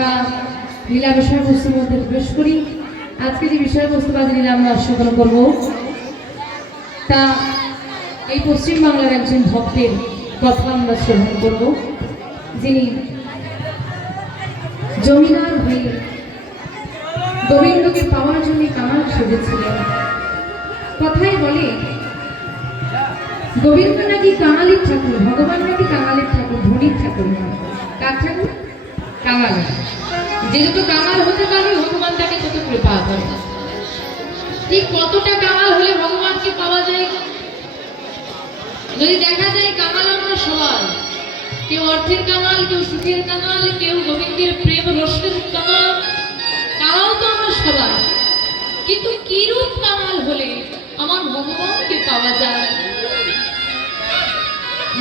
আমরা লীলা বিষয়বস্তুর মধ্যে প্রবেশ করি। আজকে যে বিষয়বস্তু বাজে লীলা আমরা আস্বাদন করব, তা এই পশ্চিমবাংলার একজন ভক্তের কথা আমরা শ্রবণ করব, যিনি জমিদার হয়ে গোবিন্দকে পাওয়ার জন্য কামাল সেজেছিলেন। কথাই বলে গোবিন্দ নাকি কাঙালির ঠাকুর, ভগবান নাকি কাঙালির ঠাকুর, ধনির ঠাকুর না। কার ঠাকুর? কাঙাল। যে যত কাঙাল হতে পারবে ভগবান তাকে তত কৃপা করে। ঠিক কতটা কাঙাল হলে ভগবানকে পাওয়া যায়? যদি দেখা যায় কাঙাল আমরা সবাই, কেউ অর্থের কাঙাল, কেউ সুখের কাঙাল, কেউ গোবিন্দের প্রেম রসের কাঙাল, কাঙাল তো আমরা সবাই। কিন্তু কিরূপ কাঙাল হলে আমার ভগবানকে পাওয়া যায়?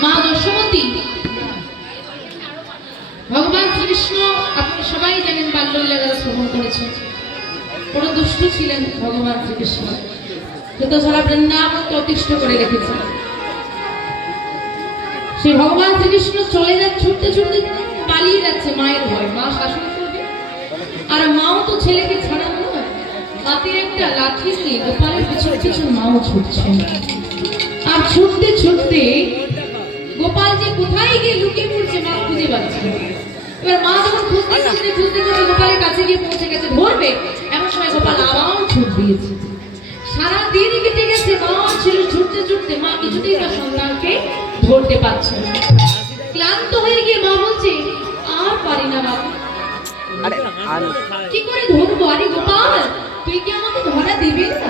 মা যশোমতী, ভগবান শ্রীকৃষ্ণ আপনি সবাই জানেন, বাল্যলীলা যারা শ্রবণ করেছেন, বড় দুষ্ট ছিলেন ভগবান শ্রীকৃষ্ণ, যত সারা বৃন্দাবনকে অতিষ্ঠ করে রেখেছেন। সেই ভগবান শ্রীকৃষ্ণ চলে যাচ্ছে, ছুটতে ছুটতে পালিয়ে যাচ্ছে মায়ের ভয়, মা শাসন করবে। আর মাও তো ছেলেকে ছাড়ানো নয়, হাতে একটা লাঠি নিয়ে গোপালের পিছন পিছন মাও ছুটছেন। আর ছুটতে ছুটতে গোপাল যে কোথায় গিয়ে লুকিয়ে পড়ছে মা খুঁজে পাচ্ছে। এবার মা যখন খুঁজতে খুঁজতে খুঁজতে খুঁজতে গোপালের কাছে গিয়ে পৌঁছে গেছে, ধরবে এমন সময় গোপাল আবার ছুট দিয়েছে। সারা দিন কেটে গেছে, মা ছিল ছুটতে ছুটতে, মা কিছুতেই তার সন্তানকে ধরতে পারছে না। ক্লান্ত হয়ে গিয়ে মা বলছে, আর পারি না বাবা, কি করে ধরবো? আরে গোপাল, তুই কি আমাকে ধরা দিবি না?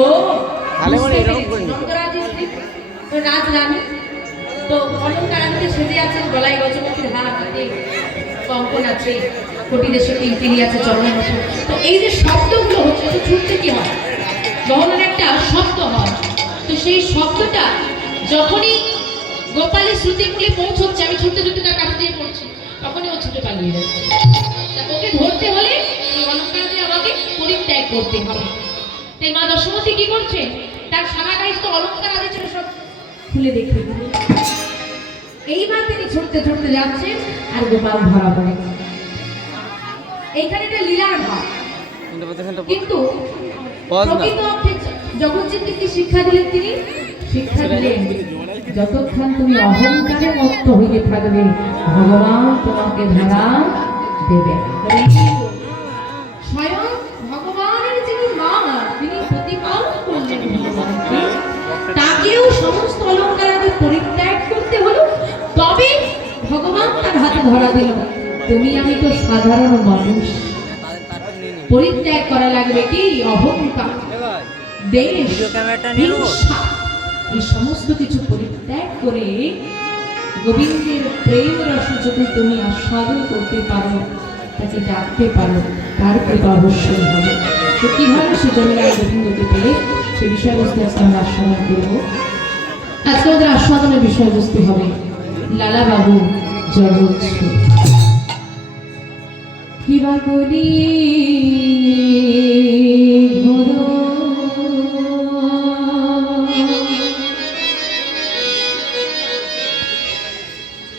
ও রাজরানী তো অলঙ্কারানিতে সেজে আছেন, গলায় গজমতির হার, হাতে কঙ্কন আছে, কোটিতে সে তিনতিনি আছে, চরণে বসে। তো এই যে শব্দগুলো হচ্ছে, তো ছুটতে কি হয়? গহনার একটা শব্দ হয়। তো সেই শব্দটা যখনই গোপালের শ্রুতিমূলে পৌঁছচ্ছে, আমি ছুটতে ছুটতে তার কাছে দিয়ে পড়ছি, তখনই ও ছুটে পালিয়ে যাচ্ছে। ওকে ধরতে হলে এই অলঙ্কার দিয়ে আমাকে পরিত্যাগ করতে হবে। তাই মা যশোমতী কি করছে? তার সারা গায়ে তো অলঙ্কার আদি ছিল, সব খুলে দেখিয়ে দিল। এইবার তিনি ছুটতে ছুটতে যাচ্ছেন, আর গোপাল ধরা পড়ে। এইখানে একটা লীলার ভাব, কিন্তু প্রকৃত অর্থে জগৎজিৎকে কি শিক্ষা দিলেন তিনি? শিক্ষা দিলেন, যতক্ষণ তুমি অহংকারে মত্ত হয়ে থাকবে ভগবান তোমাকে ধরা দেবে। স্বয়ং ভগবানের যিনি মা, তিনি প্রতিপালন করলেন ভগবানকে, তাকেও সমস্ত অলঙ্কারাদি পরিত্যাগ করতে হলো, তবে ভগবান তার হাতে ধরা দিল। তুমি আমি তো সাধারণ মানুষ, পরিত্যাগ করা লাগবে কি? অহংকার, দেশ, হিংসা, এই সমস্ত কিছু পরিত্যাগ করে গোবিন্দের প্রেম রস যদি তুমি আস্বাদন করতে পারো, তাকে ডাকতে পারো, তার কৃপা অবশ্যই হবে। তো কিভাবে সে জমিদার গোবিন্দকে পেলে সে বিষয়বস্তু আজকে আমরা আস্বাদন করবো। আজকে আমাদের আস্বাদনের বিষয়বস্তু হবে লালা বাবু জগৎ। কিবা করি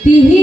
তিহি